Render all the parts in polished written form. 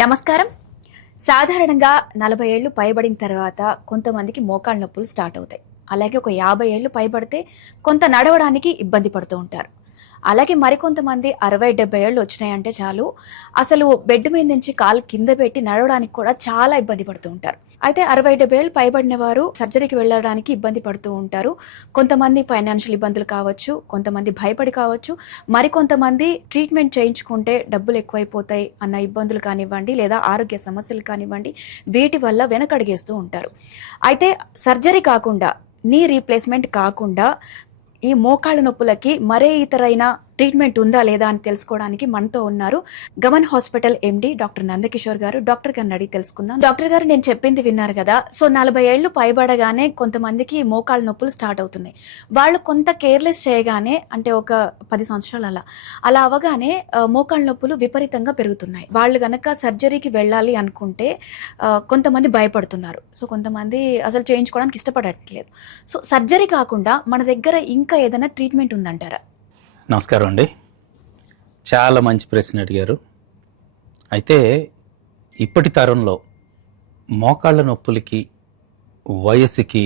నమస్కారం. సాధారణంగా 40 ఏళ్ళు పైబడిన తర్వాత కొంతమందికి మోకాళ్ళ నొప్పులు స్టార్ట్ అవుతాయి. అలాగే ఒక 50 ఏళ్ళు పైబడితే కొంత నడవడానికి ఇబ్బంది పడుతూ ఉంటారు. అలాగే మరికొంతమంది 60, 70 ఏళ్ళు వచ్చినాయంటే చాలు అసలు బెడ్ మీద నుంచి కాలు కింద పెట్టి నడవడానికి కూడా చాలా ఇబ్బంది పడుతూ ఉంటారు. అయితే 60, 70 ఏళ్ళు పైబడిన వారు సర్జరీకి వెళ్ళడానికి ఇబ్బంది పడుతూ ఉంటారు. కొంతమంది ఫైనాన్షియల్ ఇబ్బందులు కావచ్చు, కొంతమంది భయపడి కావచ్చు, మరికొంతమంది ట్రీట్మెంట్ చేయించుకుంటే డబ్బులు ఎక్కువైపోతాయి అన్న ఇబ్బందులు కానివ్వండి, లేదా ఆరోగ్య సమస్యలు కానివ్వండి, వీటి వల్ల వెనకడిగేస్తూ ఉంటారు. అయితే సర్జరీ కాకుండా, నీ రీప్లేస్మెంట్ కాకుండా ఈ మోకాళ్ళ నొప్పులకి మరే ఇతరైన ట్రీట్మెంట్ ఉందా లేదా అని తెలుసుకోవడానికి మనతో ఉన్నారు Gaman hospital MD doctor Nandakishore గారు. డాక్టర్ గారిని అడిగి తెలుసుకుందాం. డాక్టర్ గారు, నేను చెప్పింది విన్నారు కదా. సో 40 ఏళ్ళు పైబడగానే కొంతమందికి మోకాళ్ళ నొప్పులు స్టార్ట్ అవుతున్నాయి. వాళ్ళు కొంత కేర్లెస్ చేయగానే, అంటే ఒక 10 సంవత్సరాలు అలా అవగానే మోకాళ్ళ నొప్పులు విపరీతంగా పెరుగుతున్నాయి. వాళ్ళు గనక సర్జరీకి వెళ్ళాలి అనుకుంటే కొంతమంది భయపడుతున్నారు. సో కొంతమంది అసలు చేయించుకోవడానికి ఇష్టపడట్లేదు. సో సర్జరీ కాకుండా మన దగ్గర ఇంకా ఏదైనా ట్రీట్మెంట్ ఉందంటారా? నమస్కారం అండి. చాలా మంచి ప్రశ్న అడిగారు. అయితే ఇప్పటి తరంలో మోకాళ్ళ నొప్పులకి వయసుకి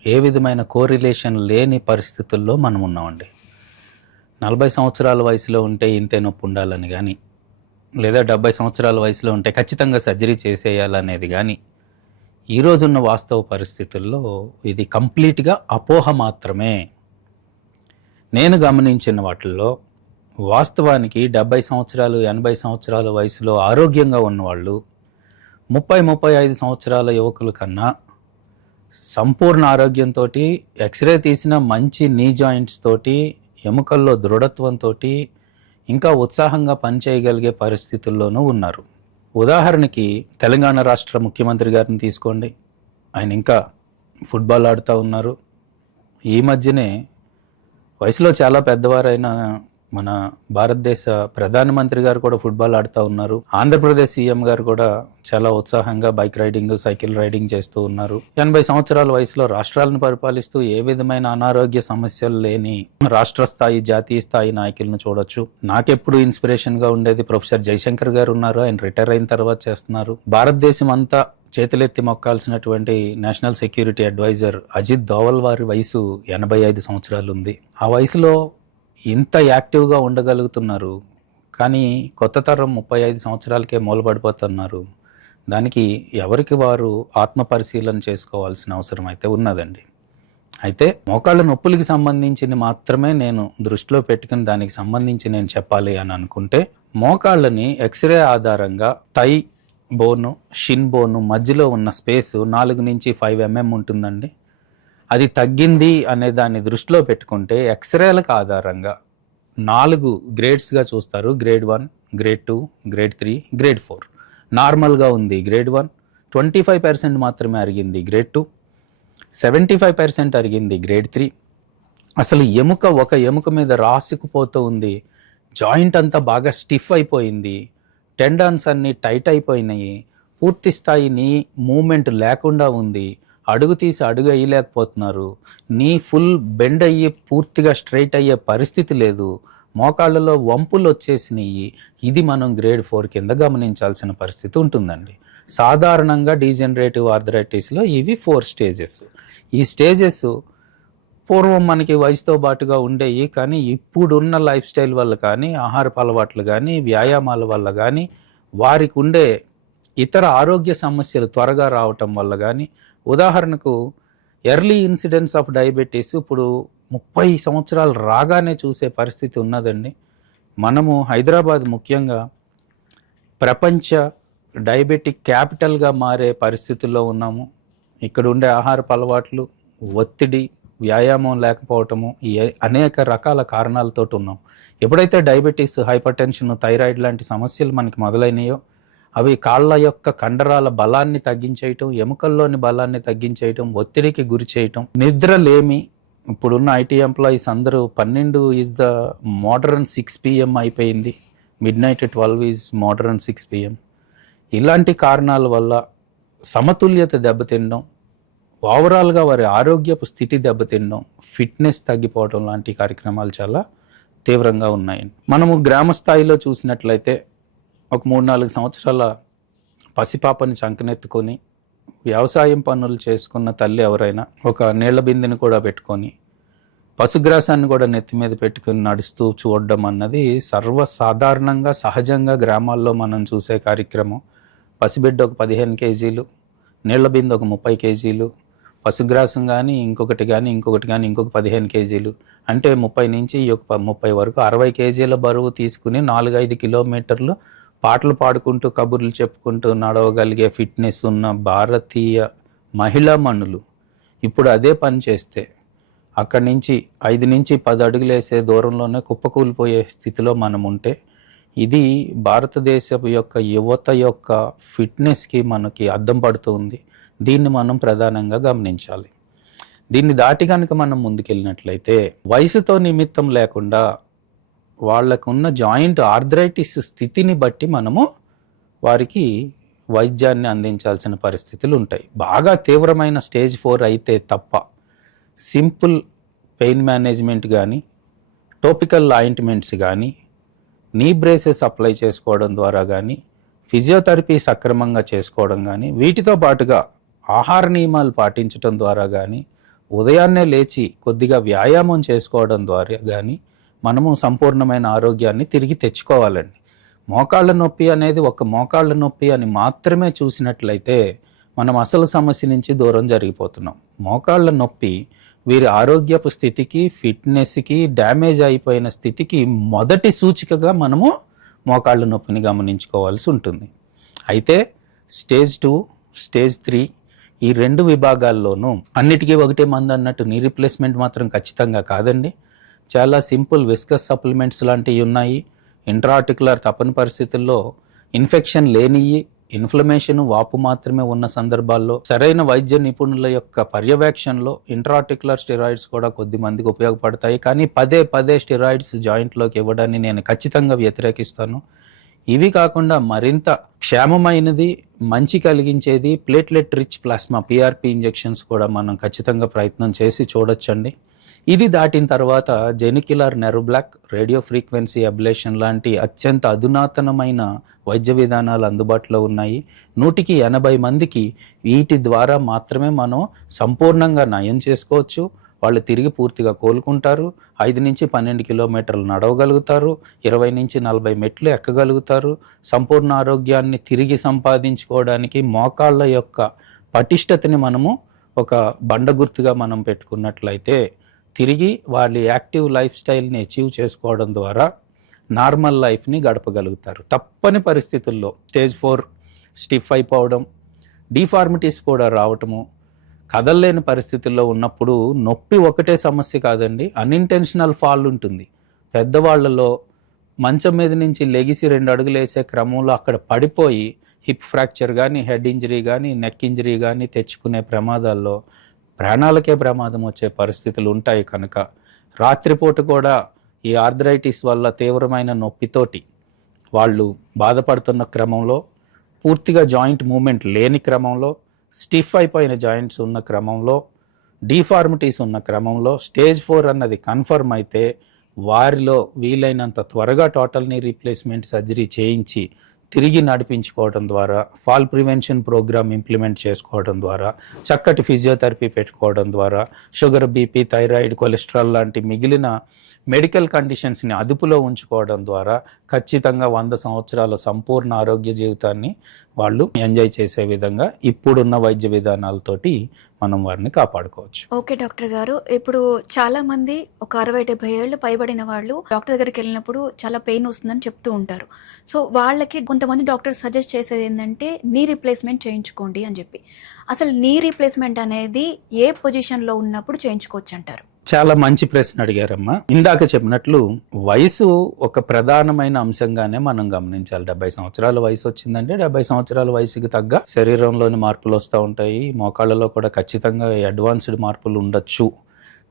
ఏ విధమైన కోరిలేషన్ లేని పరిస్థితుల్లో మనం ఉన్నామండి. 40 సంవత్సరాల వయసులో ఉంటే ఇంతే నొప్పి ఉండాలని కానీ, లేదా 70 సంవత్సరాల వయసులో ఉంటే ఖచ్చితంగా సర్జరీ చేసేయాలనేది కానీ, ఈరోజున్న వాస్తవ పరిస్థితుల్లో ఇది కంప్లీట్గా అపోహ మాత్రమే. నేను గమనించిన వాటిల్లో వాస్తవానికి 70 సంవత్సరాలు 80 సంవత్సరాల వయసులో ఆరోగ్యంగా ఉన్నవాళ్ళు 30-35 సంవత్సరాల యువకుల కన్నా సంపూర్ణ ఆరోగ్యంతో, ఎక్స్రే తీసిన మంచి నీ జాయింట్స్ తోటి, ఎముకల్లో దృఢత్వంతో ఇంకా ఉత్సాహంగా పనిచేయగలిగే పరిస్థితుల్లోనూ ఉన్నారు. ఉదాహరణకి తెలంగాణ రాష్ట్ర ముఖ్యమంత్రి గారిని తీసుకోండి. ఆయన ఇంకా ఫుట్బాల్ ఆడుతూ ఉన్నారు. ఈ మధ్యనే వయసులో చాలా పెద్దవారైన మన భారతదేశ ప్రధానమంత్రి గారు కూడా ఫుట్బాల్ ఆడుతూ ఉన్నారు. ఆంధ్రప్రదేశ్ సీఎం గారు కూడా చాలా ఉత్సాహంగా బైక్ రైడింగ్, సైకిల్ రైడింగ్ చేస్తూ ఉన్నారు. 80 సంవత్సరాల వయసులో రాష్ట్రాలను పరిపాలిస్తూ ఏ విధమైన అనారోగ్య సమస్యలు లేని రాష్ట్ర స్థాయి, జాతీయ స్థాయి నాయకులను చూడొచ్చు. నాకెప్పుడు ఇన్స్పిరేషన్ గా ఉండేది ప్రొఫెసర్ జయశంకర్ గారు ఉన్నారు. ఆయన రిటైర్ అయిన తర్వాత చేస్తున్నారు. భారతదేశం అంతా చేతులెత్తి మొక్కాల్సినటువంటి national security adviser Ajit Doval వారి వయసు 85 సంవత్సరాలు ఉంది. ఆ వయసులో ఇంత యాక్టివ్గా ఉండగలుగుతున్నారు. కానీ కొత్త తరం 35 సంవత్సరాలకే మూలపడిపోతున్నారు. దానికి ఎవరికి వారు ఆత్మ పరిశీలన చేసుకోవాల్సిన అవసరం అయితే ఉన్నదండి. అయితే మోకాళ్ళ నొప్పులకి సంబంధించి మాత్రమే నేను దృష్టిలో పెట్టుకుని దానికి సంబంధించి నేను చెప్పాలి అని అనుకుంటే, మోకాళ్ళని ఎక్స్రే ఆధారంగా థై బోను, షిన్ బోను మధ్యలో ఉన్న స్పేస్ 4 నుంచి 5 mm ఉంటుందండి. అది తగ్గింది అనే దాన్ని దృష్టిలో పెట్టుకుంటే ఎక్స్రేలకు ఆధారంగా 4 గ్రేడ్స్గా చూస్తారు. Grade 1, grade 2, grade 3, grade 4. నార్మల్గా ఉంది గ్రేడ్ 1, 25% మాత్రమే అరిగింది గ్రేడ్ 2, 75% అరిగింది గ్రేడ్ 3. అసలు ఒక ఎముక మీద రాసుకుపోతూ ఉంది. జాయింట్ అంతా బాగా స్టిఫ్ అయిపోయింది. టెండాన్స్ అన్నీ టైట్ అయిపోయినాయి. పూర్తి స్థాయి నీ మూమెంట్ లేకుండా ఉంది. అడుగు తీసి అడుగు వేయలేకపోతున్నారు. నీ ఫుల్ బెండ్ అయ్యి పూర్తిగా స్ట్రైట్ అయ్యే పరిస్థితి లేదు. మోకాళ్ళలో వంపులు వచ్చేసినాయి. ఇది మనం గ్రేడ్ 4 కింద గమనించాల్సిన పరిస్థితి ఉంటుందండి. సాధారణంగా డీజనరేటివ్ ఆర్థరైటిస్లో ఇవి 4 స్టేజెస్. ఈ స్టేజెస్ పూర్వం మనకి వయసుతో పాటుగా ఉండేవి. కానీ ఇప్పుడున్న లైఫ్ స్టైల్ వల్ల కానీ, ఆహారపు అలవాట్లు కానీ, వ్యాయామాల వల్ల కానీ, వారికి ఉండే ఇతర ఆరోగ్య సమస్యలు త్వరగా రావటం వల్ల కానీ, ఉదాహరణకు ఎర్లీ ఇన్సిడెన్స్ ఆఫ్ డయాబెటీస్ ఇప్పుడు 30 సంవత్సరాలు రాగానే చూసే పరిస్థితి ఉన్నదండి. మనము హైదరాబాద్ ముఖ్యంగా ప్రపంచ డయాబెటిక్ క్యాపిటల్గా మారే పరిస్థితుల్లో ఉన్నాము. ఇక్కడ ఉండే ఆహారపు అలవాట్లు, ఒత్తిడి, వ్యాయామం లేకపోవటము, ఈ అనేక రకాల కారణాలతో ఉన్నాం. ఎప్పుడైతే డయాబెటీస్, హైపర్ టెన్షన్, థైరాయిడ్ లాంటి సమస్యలు మనకి మొదలైనయో, అవి కాళ్ళ యొక్క కండరాల బలాన్ని తగ్గించేయటం, ఎముకల్లోని బలాన్ని తగ్గించేయటం, ఒత్తిడికి గురి చేయటం, నిద్రలేమి. ఇప్పుడున్న ఐటీ ఎంప్లాయీస్ అందరూ 12 ఈజ్ ద మోడర్న్ 6 PM అయిపోయింది. Midnight 12 is modern 6 PM. ఇలాంటి కారణాల వల్ల సమతుల్యత దెబ్బతినడం, ఓవరాల్గా వారి ఆరోగ్యపు స్థితి దెబ్బతినడం, ఫిట్నెస్ తగ్గిపోవడం లాంటి కార్యక్రమాలు చాలా తీవ్రంగా ఉన్నాయి. మనము గ్రామ స్థాయిలో చూసినట్లయితే ఒక 3-4 సంవత్సరాల పసిపాపని చంకనెత్తుకొని వ్యవసాయం పనులు చేసుకున్న తల్లి ఎవరైనా ఒక నీళ్ల బిందెని కూడా పెట్టుకొని పశుగ్రాసాన్ని కూడా నెత్తి మీద పెట్టుకుని నడుస్తూ చూడడం అన్నది సర్వసాధారణంగా సహజంగా గ్రామాల్లో మనం చూసే కార్యక్రమం. పసిబిడ్డ ఒక 15 కేజీలు, నీళ్ల బిందె ఒక 30 కేజీలు, పశుగ్రాసం కానీ ఇంకొకటి కానీ ఇంకొక 15 కేజీలు, అంటే 30 నుంచి 30 వరకు 60 కేజీల బరువు తీసుకుని 4-5 కిలోమీటర్లు పాటలు పాడుకుంటూ కబుర్లు చెప్పుకుంటూ నడవగలిగే ఫిట్నెస్ ఉన్న భారతీయ మహిళా మనులు ఇప్పుడు అదే పని చేస్తే అక్కడి నుంచి 5 నుంచి 10 అడుగులు వేసే దూరంలోనే కుప్పకూలిపోయే స్థితిలో మనం ఉంటే, ఇది భారతదేశపు యొక్క యువత యొక్క ఫిట్నెస్కి మనకి అద్దం పడుతుంది. దీన్ని మనం ప్రధానంగా గమనించాలి. దీన్ని దాటి కనుక మనం ముందుకెళ్ళినట్లయితే వయసుతో నిమిత్తం లేకుండా వాళ్ళకున్న జాయింట్ ఆర్థరైటిస్ స్థితిని బట్టి మనము వారికి వైద్యాన్ని అందించాల్సిన పరిస్థితులు ఉంటాయి. బాగా తీవ్రమైన స్టేజ్ 4 అయితే తప్ప సింపుల్ పెయిన్ మేనేజ్మెంట్ కానీ, టోపికల్ ఆయింట్మెంట్స్ కానీ, నీ బ్రేసెస్ అప్లై చేసుకోవడం ద్వారా కానీ, ఫిజియోథెరపీ సక్రమంగా చేసుకోవడం కానీ, వీటితో పాటుగా ఆహార నియమాలు పాటించడం ద్వారా కానీ, ఉదయాన్నే లేచి కొద్దిగా వ్యాయామం చేసుకోవడం ద్వారా కానీ మనము సంపూర్ణమైన ఆరోగ్యాన్ని తిరిగి తెచ్చుకోవాలండి. మోకాళ్ళ నొప్పి అనేది ఒక మోకాళ్ళ నొప్పి అని మాత్రమే చూసినట్లయితే మనం అసలు సమస్య నుంచి దూరం జరిగిపోతున్నాం. మోకాళ్ళ నొప్పి వీరి ఆరోగ్యపు స్థితికి, ఫిట్నెస్కి, డ్యామేజ్ అయిపోయిన స్థితికి మొదటి సూచికగా మనము మోకాళ్ళ నొప్పిని గమనించుకోవాల్సి ఉంటుంది. అయితే స్టేజ్ 2, స్టేజ్ 3 ఈ 2 విభాగాల్లోనూ అన్నిటికీ ఒకటే మందు అన్నట్టు నీ రీప్లేస్మెంట్ మాత్రం ఖచ్చితంగా కాదండి. చాలా సింపుల్ విస్కస్ సప్లిమెంట్స్ లాంటివి ఉన్నాయి. ఇంట్రాఆర్టికులర్ తప్పని పరిస్థితుల్లో ఇన్ఫెక్షన్ లేనియి, ఇన్ఫ్లమేషన్, వాపు మాత్రమే ఉన్న సందర్భాల్లో సరైన వైద్య నిపుణుల యొక్క పర్యవేక్షణలో ఇంట్రాఆర్టికులర్ స్టెరాయిడ్స్ కూడా కొద్ది మందికి ఉపయోగపడతాయి. కానీ పదే స్టెరాయిడ్స్ జాయింట్లోకి ఇవ్వడాన్ని నేను ఖచ్చితంగా వ్యతిరేకిస్తాను. ఇవి కాకుండా మరింత క్షేమమైనది, మంచి కలిగించేది platelet rich plasma PRP injections కూడా మనం ఖచ్చితంగా ప్రయత్నం చేసి చూడొచ్చండి. ఇది దాటిన తర్వాత genicular nerve block, radio frequency ablation లాంటి అత్యంత అధునాతనమైన వైద్య విధానాలు అందుబాటులో ఉన్నాయి. 180 మందికి వీటి ద్వారా మాత్రమే మనం సంపూర్ణంగా నయం చేసుకోవచ్చు. వాళ్ళు తిరిగి పూర్తిగా కోలుకుంటారు. 5 నుంచి 12 కిలోమీటర్లు నడవగలుగుతారు. 20 నుంచి 40 మెట్లు ఎక్కగలుగుతారు. సంపూర్ణ ఆరోగ్యాన్ని తిరిగి సంపాదించుకోవడానికి మోకాళ్ళ యొక్క పటిష్టతని మనము ఒక బండగుర్తుగా మనం పెట్టుకున్నట్లయితే తిరిగి వాళ్ళ యాక్టివ్ లైఫ్ స్టైల్ని అచీవ్ చేసుకోవడం ద్వారా నార్మల్ లైఫ్ని గడపగలుగుతారు. తప్పని పరిస్థితుల్లో స్టేజ్ 4 స్టిఫ్ అయిపోవడం, డిఫార్మిటీస్ కూడా రావటము, కదలలేని పరిస్థితుల్లో ఉన్నప్పుడు నొప్పి ఒకటే సమస్య కాదండి, అన్ఇంటెన్షనల్ ఫాల్ ఉంటుంది. పెద్దవాళ్లలో మంచం మీద నుంచి లెగిసి 2 అడుగులు వేసే క్రమంలో అక్కడ పడిపోయి హిప్ ఫ్రాక్చర్ కానీ, హెడ్ ఇంజరీ కానీ, నెక్ ఇంజరీ కానీ తెచ్చుకునే ప్రమాదాల్లో ప్రాణాలకే ప్రమాదం వచ్చే పరిస్థితులు ఉంటాయి. కనుక రాత్రిపూట కూడా ఈ ఆర్థరైటిస్ వల్ల తీవ్రమైన నొప్పితోటి వాళ్ళు బాధపడుతున్న క్రమంలో, పూర్తిగా జాయింట్ మూమెంట్ లేని క్రమంలో, స్టిఫ్ అయిపోయిన జాయింట్స్ ఉన్న క్రమంలో, డిఫార్మిటీస్ ఉన్న క్రమంలో స్టేజ్ 4 అన్నది కన్ఫర్మ్ అయితే వారిలో వీలైనంత త్వరగా టోటల్ నీ రీప్లేస్మెంట్ సర్జరీ చేయించి తిరిగి నడిపించుకోవడం ద్వారా, ఫాల్ ప్రివెన్షన్ ప్రోగ్రామ్ ఇంప్లిమెంట్ చేసుకోవడం ద్వారా, చక్కటి ఫిజియోథెరపీ పెట్టుకోవడం ద్వారా, షుగర్, బీపీ, థైరాయిడ్, కొలెస్ట్రాల్ లాంటి మిగిలిన మెడికల్ కండిషన్స్ని అదుపులో ఉంచుకోవడం ద్వారా ఖచ్చితంగా 100 సంవత్సరాల సంపూర్ణ ఆరోగ్య జీవితాన్ని వాళ్ళు ఎంజాయ్ చేసే విధంగా ఇప్పుడున్న వైద్య విధానాలతోటి మనం వారిని కాపాడుకోవచ్చు. ఓకే డాక్టర్ గారు, ఇప్పుడు చాలా మంది ఒక 60-70 ఏళ్ళు పైబడిన వాళ్ళు డాక్టర్ దగ్గరికి వెళ్ళినప్పుడు చాలా పెయిన్ వస్తుందని చెప్తూ ఉంటారు. సో వాళ్ళకి కొంతమంది డాక్టర్ సజెస్ట్ చేసేది ఏంటంటే నీ రీప్లేస్మెంట్ చేయించుకోండి అని చెప్పి. అసలు నీ రీప్లేస్మెంట్ అనేది ఏ పొజిషన్లో ఉన్నప్పుడు చేయించుకోవచ్చు అంటారు? చాలా మంచి ప్రశ్న అడిగారమ్మా. ఇందాక చెప్పినట్లు వయసు ఒక ప్రధానమైన అంశంగానే మనం గమనించాలి. 70 సంవత్సరాల వయసు వచ్చిందంటే 70 సంవత్సరాల వయసుకి తగ్గ శరీరంలోని మార్పులు వస్తూ ఉంటాయి. మోకాళ్ళలో కూడా ఖచ్చితంగా అడ్వాన్స్డ్ మార్పులు ఉండొచ్చు.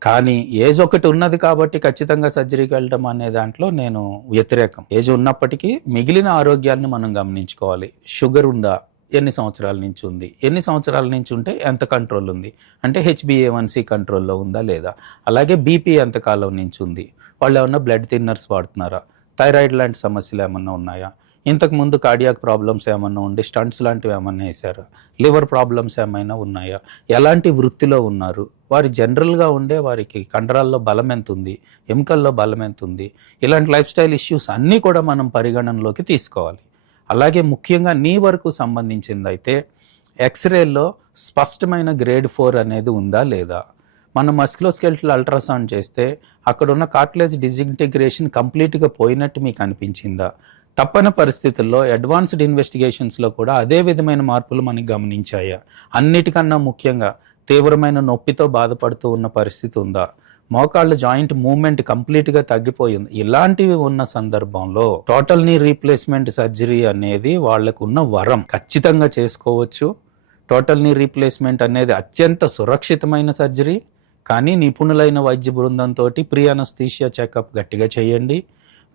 కానీ ఏజ్ ఒకటి ఉన్నది కాబట్టి ఖచ్చితంగా సర్జరీకి వెళ్ళడం అనే దాంట్లో నేను వ్యతిరేకం. ఏజ్ ఉన్నప్పటికీ మిగిలిన ఆరోగ్యాన్ని మనం గమనించుకోవాలి. షుగర్ ఉందా, ఎన్ని సంవత్సరాల నుంచి ఉంది, ఎన్ని సంవత్సరాల నుంచి ఉంటే ఎంత కంట్రోల్ ఉంది, అంటే HbA1c కంట్రోల్లో ఉందా లేదా, అలాగే బీపీ ఎంతకాలం నుంచి ఉంది, వాళ్ళు ఏమన్నా బ్లడ్ థిన్నర్స్ వాడుతున్నారా, థైరాయిడ్ లాంటి సమస్యలు ఏమన్నా ఉన్నాయా, ఇంతకుముందు కార్డియాక్ ప్రాబ్లమ్స్ ఏమన్నా ఉండి స్టంట్స్ లాంటివి ఏమన్నా వేసారా, లివర్ ప్రాబ్లమ్స్ ఏమైనా ఉన్నాయా, ఎలాంటి వృత్తిలో ఉన్నారు, వారి జనరల్గా ఉండే వారికి కండరాల్లో బలం ఎంత ఉంది, ఎముకల్లో బలం ఎంత ఉంది, ఇలాంటి లైఫ్ స్టైల్ ఇష్యూస్ అన్నీ కూడా మనం పరిగణనలోకి తీసుకోవాలి. అలాగే ముఖ్యంగా నీ వరకు సంబంధించింది అయితే ఎక్స్రేల్లో స్పష్టమైన గ్రేడ్ 4 అనేది ఉందా లేదా. మనం మస్కులోస్కెలిటల్ అల్ట్రాసౌండ్ చేస్తే అక్కడ ఉన్న కార్టిలేజ్ డిజింటిగ్రేషన్ కంప్లీట్గా పోయినట్టు మీకు అనిపించిందా. తప్పని పరిస్థితుల్లో అడ్వాన్స్డ్ ఇన్వెస్టిగేషన్స్లో కూడా అదే విధమైన మార్పులు మనకి గమనించాయా. అన్నిటికన్నా ముఖ్యంగా తీవ్రమైన నొప్పితో బాధపడుతూ ఉన్న పరిస్థితి ఉందా, మోకాళ్ళ జాయింట్ మూవ్మెంట్ కంప్లీట్గా తగ్గిపోయింది. ఇలాంటివి ఉన్న సందర్భంలో టోటల్ నీ రీప్లేస్మెంట్ సర్జరీ అనేది వాళ్ళకు ఉన్న వరం, ఖచ్చితంగా చేసుకోవచ్చు. టోటల్ నీ రీప్లేస్మెంట్ అనేది అత్యంత సురక్షితమైన సర్జరీ. కానీ నిపుణులైన వైద్య బృందంతో ప్రీ అనస్థీషియా చెకప్ గట్టిగా చేయండి.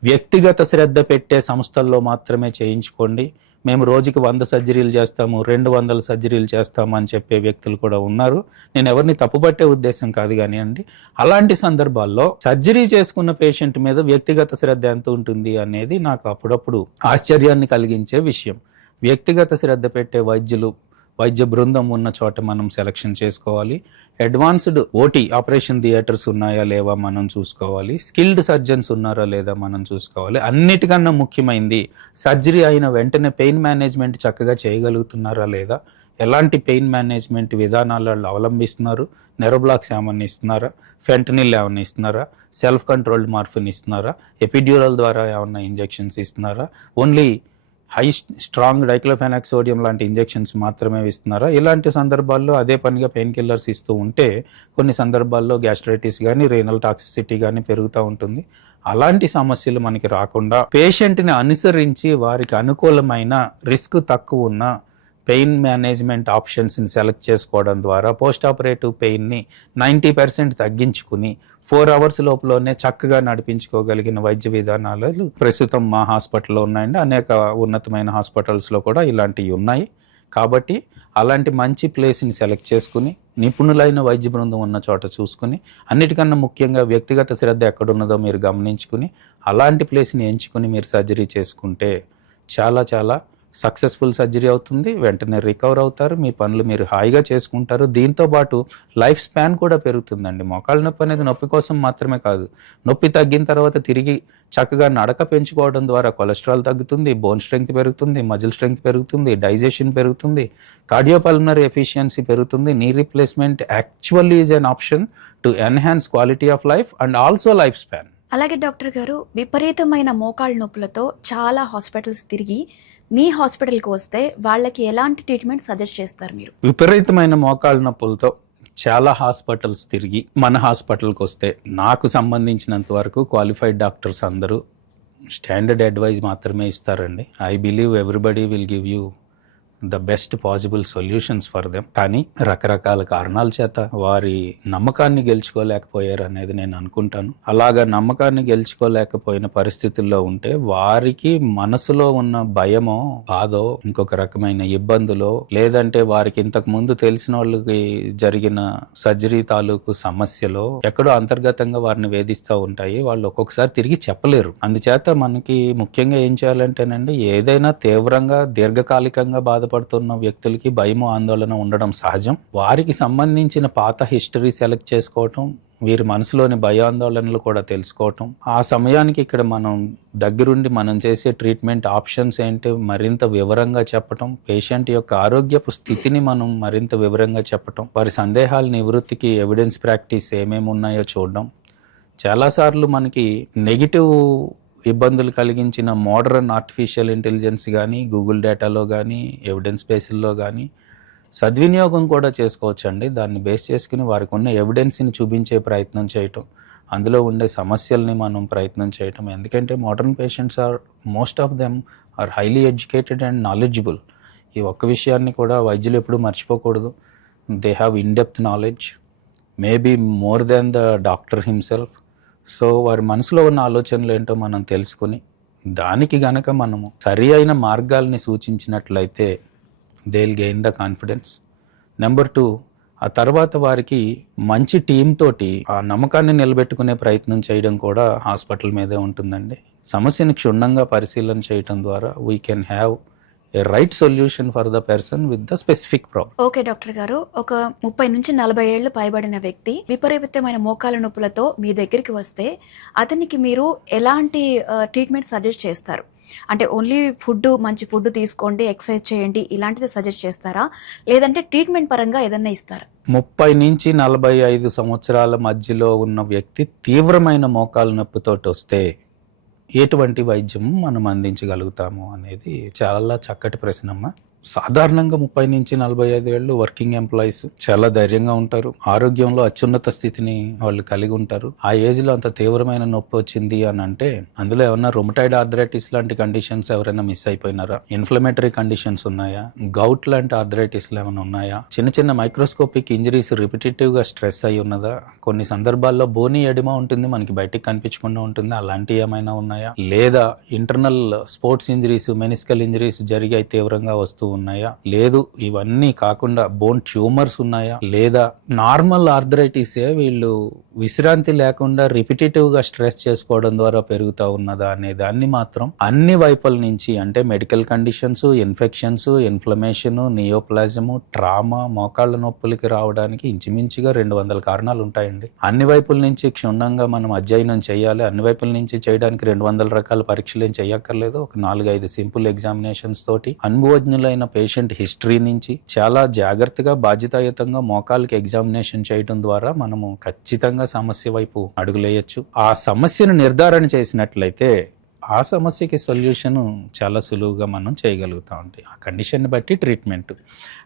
వ్యక్తిగత శ్రద్ధ పెట్టే సంస్థల్లో మాత్రమే చేయించుకోండి. మేము రోజుకి 100 సర్జరీలు చేస్తాము, 200 సర్జరీలు చేస్తాము అని చెప్పే వ్యక్తులు కూడా ఉన్నారు. నేను ఎవరిని తప్పుపట్టే ఉద్దేశం కాదు కానివ్వండి. అలాంటి సందర్భాల్లో సర్జరీ చేసుకున్న పేషెంట్ మీద వ్యక్తిగత శ్రద్ధ ఎంత ఉంటుంది అనేది నాకు అప్పుడప్పుడు ఆశ్చర్యాన్ని కలిగించే విషయం. వ్యక్తిగత శ్రద్ధ పెట్టే వైద్య బృందం ఉన్న చోట మనం సెలక్షన్ చేసుకోవాలి. అడ్వాన్స్డ్ ఓటీ ఆపరేషన్ థియేటర్స్ ఉన్నాయా లేవా మనం చూసుకోవాలి. స్కిల్డ్ సర్జన్స్ ఉన్నారా లేదా మనం చూసుకోవాలి. అన్నిటికన్నా ముఖ్యమైనది సర్జరీ అయిన వెంటనే పెయిన్ మేనేజ్మెంట్ చక్కగా చేయగలుగుతున్నారా లేదా, ఎలాంటి పెయిన్ మేనేజ్మెంట్ విధానాలు అవలంబిస్తున్నారు, నెరోబ్లాక్స్ ఏమన్నా ఇస్తున్నారా, ఫెంటనిల్ ఏమన్నా ఇస్తున్నారా, సెల్ఫ్ కంట్రోల్డ్ మార్ఫిన్ ఇస్తున్నారా, ఎపిడ్యూరల్ ద్వారా ఏమన్నా ఇంజెక్షన్స్ ఇస్తున్నారా, only high strong diclofenac sodium లాంటి ఇంజెక్షన్స్ మాత్రమే ఇస్తున్నారా. ఇలాంటి సందర్భాల్లో అదే పనిగా పెయిన్ కిల్లర్స్ ఇస్తూ ఉంటే కొన్ని సందర్భాల్లో గ్యాస్ట్రైటిస్ కానీ రీనల్ టాక్సిసిటీ కానీ పెరుగుతూ ఉంటుంది. అలాంటి సమస్యలు మనకి రాకుండా పేషెంట్ని అనుసరించి వారికి అనుకూలమైన రిస్క్ తక్కువ ఉన్న పెయిన్ మేనేజ్మెంట్ ఆప్షన్స్ని సెలెక్ట్ చేసుకోవడం ద్వారా పోస్ట్ ఆపరేటివ్ పెయిన్ని 90% తగ్గించుకుని 4 hours లోపలనే చక్కగా నడిపించుకోగలిగిన వైద్య విధానాలు ప్రస్తుతం మా హాస్పిటల్లో ఉన్నాయండి. అనేక ఉన్నతమైన హాస్పిటల్స్లో కూడా ఇలాంటివి ఉన్నాయి. కాబట్టి అలాంటి మంచి ప్లేస్ని సెలెక్ట్ చేసుకుని నిపుణులైన వైద్య బృందం ఉన్న చోట చూసుకుని, అన్నిటికన్నా ముఖ్యంగా వ్యక్తిగత శ్రద్ధ ఎక్కడున్నదో మీరు గమనించుకుని అలాంటి ప్లేస్ని ఎంచుకుని మీరు సర్జరీ చేసుకుంటే చాలా చాలా సక్సెస్ఫుల్ సర్జరీ అవుతుంది. వెంటనే రికవర్ అవుతారు, మీ పనులు మీరు హాయిగా చేసుకుంటారు. దీంతో పాటు లైఫ్ స్పాన్ కూడా పెరుగుతుందండి. మోకాళ్ళ నొప్పి అనేది నొప్పి కోసం మాత్రమే కాదు, నొప్పి తగ్గిన తర్వాత తిరిగి చక్కగా నడక పెంచుకోవడం ద్వారా కొలెస్ట్రాల్ తగ్గుతుంది, బోన్ స్ట్రెంగ్త్ పెరుగుతుంది, మజిల్ స్ట్రెంగ్త్ పెరుగుతుంది, డైజెషన్ పెరుగుతుంది, కార్డియోపల్మనరీ ఎఫిషియన్సీ పెరుగుతుంది. Knee replacement actually is an option to enhance quality of life and also life span. అలాగే డాక్టర్ గారు, విపరీతమైన మోకాళ్ళ నొప్పులతో చాలా హాస్పిటల్స్ తిరిగి మీ హాస్పిటల్కి వస్తే వాళ్ళకి ఎలాంటి ట్రీట్మెంట్ సజెస్ట్ చేస్తారు మీరు? విపరీతమైన మోకాళ్ళ నొప్పులతో చాలా హాస్పిటల్స్ తిరిగి మన హాస్పిటల్కి వస్తే నాకు సంబంధించినంత వరకు క్వాలిఫైడ్ డాక్టర్స్ అందరూ స్టాండర్డ్ అడ్వైజ్ మాత్రమే ఇస్తారండి. I believe everybody will give you the best possible solutions for them. కానీ రకరకాల కారణాల చేత వారి నమ్మకాన్ని గెలుచుకోలేకపోయారు అనేది నేను అనుకుంటాను. అలాగా నమ్మకాన్ని గెలుచుకోలేకపోయిన పరిస్థితుల్లో ఉంటే వారికి మనసులో ఉన్న భయమో, బాధో, ఇంకొక రకమైన ఇబ్బందులో, లేదంటే వారికి ఇంతకు ముందు తెలిసిన వాళ్ళకి జరిగిన సర్జరీ తాలూకు సమస్యలో ఎక్కడో అంతర్గతంగా వారిని వేధిస్తూ ఉంటాయి. వాళ్ళు ఒక్కొక్కసారి తిరిగి చెప్పలేరు. అందుచేత మనకి ముఖ్యంగా ఏం చేయాలంటేనండి, ఏదైనా తీవ్రంగా దీర్ఘకాలికంగా బాధపడుతున్న వ్యక్తులకి భయము, ఆందోళన ఉండడం సహజం. వారికి సంబంధించిన పాత హిస్టరీ సెలెక్ట్ చేసుకోవటం, వీరి మనసులోని భయాందోళనలు కూడా తెలుసుకోవటం, ఆ సమయానికి ఇక్కడ మనం దగ్గరుండి మనం చేసే ట్రీట్మెంట్ ఆప్షన్స్ ఏంటి మరింత వివరంగా చెప్పటం, పేషెంట్ యొక్క ఆరోగ్యపు స్థితిని మనం మరింత వివరంగా చెప్పటం, వారి సందేహాల నివృత్తికి ఎవిడెన్స్ ప్రాక్టీస్ ఏమేమి ఉన్నాయో చూడడం. చాలాసార్లు మనకి నెగిటివ్ ఇబ్బందులు కలిగించిన మోడర్న్ ఆర్టిఫిషియల్ ఇంటెలిజెన్స్ కానీ, గూగుల్ డేటాలో కానీ, ఎవిడెన్స్ బేస్లో కానీ సద్వినియోగం కూడా చేసుకోవచ్చండి. దాన్ని బేస్ చేసుకుని వారికి ఉన్న ఎవిడెన్స్ని చూపించే ప్రయత్నం చేయటం, అందులో ఉండే సమస్యల్ని మనం ప్రయత్నం చేయటం. ఎందుకంటే modern patients most of them are highly educated and knowledgeable. ఈ ఒక్క విషయాన్ని కూడా వైద్యులు ఎప్పుడూ మర్చిపోకూడదు. They have in depth knowledge, maybe more than the doctor himself. So వారి మనసులో ఉన్న ఆలోచనలు ఏంటో మనం తెలుసుకుని దానికి గనక మనము సరి అయిన మార్గాల్ని సూచించినట్లయితే they will gain the confidence. Number 2, ఆ తర్వాత వారికి మంచి టీం తోటి ఆ నమ్మకాన్ని నిలబెట్టుకునే ప్రయత్నం చేయడం కూడా హాస్పిటల్ మీదే ఉంటుందండి. సమస్యని క్షుణ్ణంగా పరిశీలన చేయడం ద్వారా we can have a right solution for the person with the specific problem. Okay doctor గారు, ఒక 30 నుంచి 40 ఏళ్ళు పైబడిన వ్యక్తి విపరీతమైన మోకాల నొప్పులతో మీ దగ్గరికి వస్తే అతనికి మీరు ఎలాంటి ట్రీట్మెంట్ సజెస్ట్ చేస్తారు? అంటే ఓన్లీ మంచి ఫుడ్ తీసుకోండి, ఎక్సర్సైజ్ చేయండి ఇలాంటిది సజెస్ట్ చేస్తారా, లేదంటే ట్రీట్మెంట్ పరంగా ఏదన్నా ఇస్తారా? 30 నుంచి 45 సంవత్సరాల మధ్యలో ఉన్న వ్యక్తి తీవ్రమైన మోకాలు నొప్పితోటి వస్తే ఎటువంటి వైద్యం మనం అందించగలుగుతాము అనేది చాలా చక్కటి ప్రశ్న అమ్మ. సాధారణంగా 30 నుంచి 45 ఏళ్ళు వర్కింగ్ ఎంప్లాయీస్ చాలా ధైర్యంగా ఉంటారు, ఆరోగ్యంలో అత్యున్నత స్థితిని వాళ్ళు కలిగి ఉంటారు. ఆ ఏజ్ లో అంత తీవ్రమైన నొప్పి వచ్చింది అని అంటే అందులో ఏమన్నా రొమటాయిడ్ ఆర్థరైటిస్ లాంటి కండిషన్స్ ఎవరైనా మిస్ అయిపోయినారా, ఇన్ఫ్లమేటరీ కండిషన్స్ ఉన్నాయా, గౌట్ లాంటి ఆర్థరైటిస్ ఏమైనా ఉన్నాయా, చిన్న చిన్న మైక్రోస్కోపిక్ ఇంజరీస్ రిపిటేటివ్ గా స్ట్రెస్ అయి ఉన్నదా, కొన్ని సందర్భాల్లో బోనీ ఎడిమా ఉంటుంది మనకి బయటికి కనిపించకుండా ఉంటుంది, అలాంటివి ఏమైనా ఉన్నాయా, లేదా internal sports injuries meniscal injuries జరిగి తీవ్రంగా వస్తూ ఉన్నాయా, లేదు ఇవన్నీ కాకుండా బోన్ ట్యూమర్స్ ఉన్నాయా, లేదా నార్మల్ ఆర్థరైటిసే వీళ్ళు విశ్రాంతి లేకుండా రిపిటేటివ్ గా స్ట్రెస్ చేసుకోవడం ద్వారా పెరుగుతా ఉన్నదా అనే దాన్ని మాత్రం అన్ని వైపుల నుంచి, అంటే medical conditions, infections, inflammation, neoplasm, trauma, మోకాళ్ళ నొప్పులకి రావడానికి ఇంచుమించుగా 200 కారణాలు ఉంటాయండి. అన్ని వైపుల నుంచి క్షుణ్ణంగా మనం అధ్యయనం చేయాలి. అన్ని వైపుల నుంచి చేయడానికి 200 రకాల పరీక్షలు ఏం చేయక్కర్లేదు. ఒక 4-5 సింపుల్ ఎగ్జామినేషన్స్ తోటి అనుభవజ్ఞులైన పేషెంట్ హిస్టరీ నుంచి చాలా జాగ్రత్తగా బాధ్యతాయుతంగా మోకాళ్ళకి ఎగ్జామినేషన్ చేయడం ద్వారా మనము ఖచ్చితంగా సమస్య వైపు అడుగులేయచ్చు. ఆ సమస్యను నిర్ధారణ చేసినట్లయితే ఆ సమస్యకి సొల్యూషన్ చాలా సులువుగా మనం చేయగలుగుతామండి. ఆ కండిషన్ బట్టి ట్రీట్మెంట్.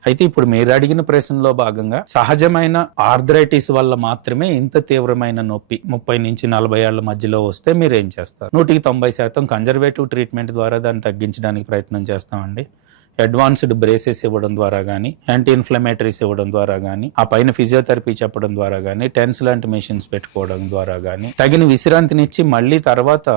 అయితే ఇప్పుడు మీరు అడిగిన ప్రశ్నలో భాగంగా సహజమైన ఆర్థరైటిస్ వల్ల మాత్రమే ఇంత తీవ్రమైన నొప్పి 30 నుంచి 40 ఏళ్ల మధ్యలో వస్తే మీరు ఏం చేస్తారు? 100% కన్జర్వేటివ్ ట్రీట్మెంట్ ద్వారా దాన్ని తగ్గించడానికి ప్రయత్నం చేస్తామండి. అడ్వాన్స్డ్ బ్రేసెస్ ఇవ్వడం ద్వారా కానీ, యాంటీ ఇన్ఫ్లమేటరీస్ ఇవ్వడం ద్వారా కానీ, ఆ పైన ఫిజియోథెరపీ చెప్పడం ద్వారా కానీ, టెన్స్ లాంటి మెషిన్స్ పెట్టుకోవడం ద్వారా కానీ, తగిన విశ్రాంతినిచ్చి మళ్ళీ తర్వాత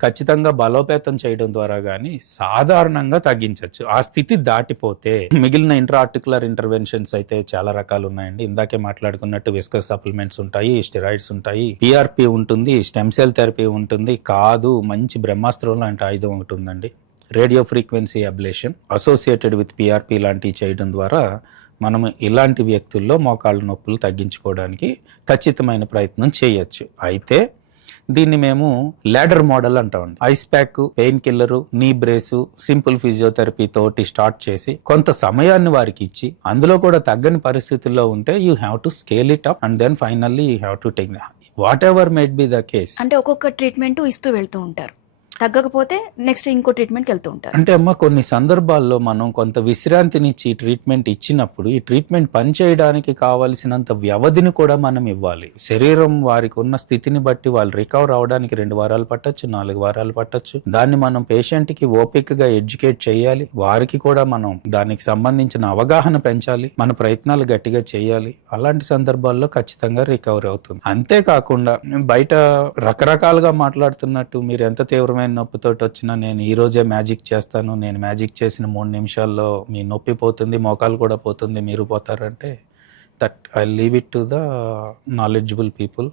ఖచ్చితంగా బలోపేతం చేయడం ద్వారా కానీ సాధారణంగా తగ్గించవచ్చు. ఆ స్థితి దాటిపోతే మిగిలిన ఇంట్రాఆర్టికులర్ ఇంటర్వెన్షన్స్ అయితే చాలా రకాలు ఉన్నాయండి. ఇందాకే మాట్లాడుకున్నట్టు విస్కస్ సప్లిమెంట్స్ ఉంటాయి, స్టెరాయిడ్స్ ఉంటాయి, పిఆర్పి ఉంటుంది, స్టెమ్ సెల్ థెరపీ ఉంటుంది, కాదు మంచి బ్రహ్మాస్త్రం లాంటి ఆయుధం ఒకటి ఉందండి, radio frequency ablation associated with PRP లాంటివి చేయడం ద్వారా మనం ఇలాంటి వ్యక్తుల్లో మోకాళ్ళ నొప్పులు తగ్గించుకోవడానికి ఖచ్చితమైన ప్రయత్నం చేయొచ్చు. అయితే దీన్ని మేము ల్యాడర్ మోడల్ అంటామండి. ఐస్ ప్యాక్, పెయిన్ కిల్లర్, నీ బ్రేసు, సింపుల్ ఫిజియోథెరపీ తోటి స్టార్ట్ చేసి కొంత సమయాన్ని వారికి ఇచ్చి అందులో కూడా తగ్గని పరిస్థితుల్లో ఉంటే you have to scale it up and then finally you have to take whatever may be the case. అంటే ఒక్కొక్క ట్రీట్మెంట్ ఇస్తూ వెళ్తూ ఉంటారు, తగ్గకపోతే నెక్స్ట్ ఇంకో ట్రీట్మెంట్కి వెళ్తూ ఉంటారు. అంటే అమ్మ కొన్ని సందర్భాల్లో మనం కొంత విశ్రాంతినిచ్చి ట్రీట్మెంట్ ఇచ్చినప్పుడు ఈ ట్రీట్మెంట్ పనిచేయడానికి కావాల్సినంత వ్యవధిని కూడా మనం ఇవ్వాలి. శరీరం వారికి ఉన్న స్థితిని బట్టి వాళ్ళు రికవర్ అవడానికి 2 వారాలు పట్టొచ్చు, 4 వారాలు పట్టొచ్చు. దాన్ని మనం పేషెంట్కి ఓపికగా ఎడ్యుకేట్ చేయాలి. వారికి కూడా మనం దానికి సంబంధించిన అవగాహన పెంచాలి, మన ప్రయత్నాలు గట్టిగా చేయాలి. అలాంటి సందర్భాల్లో ఖచ్చితంగా రికవర్ అవుతుంది. అంతేకాకుండా బయట రకరకాలుగా మాట్లాడుతున్నట్టు మీరు ఎంత తీవ్రమైన నొప్పితోటి వచ్చినా నేను ఈ రోజే మ్యాజిక్ చేస్తాను, నేను మ్యాజిక్ చేసిన 3 నిమిషాల్లో మీ నొప్పి పోతుంది, మోకాలు కూడా పోతుంది, మీరు పోతారంటే that I leave it to the knowledgeable people.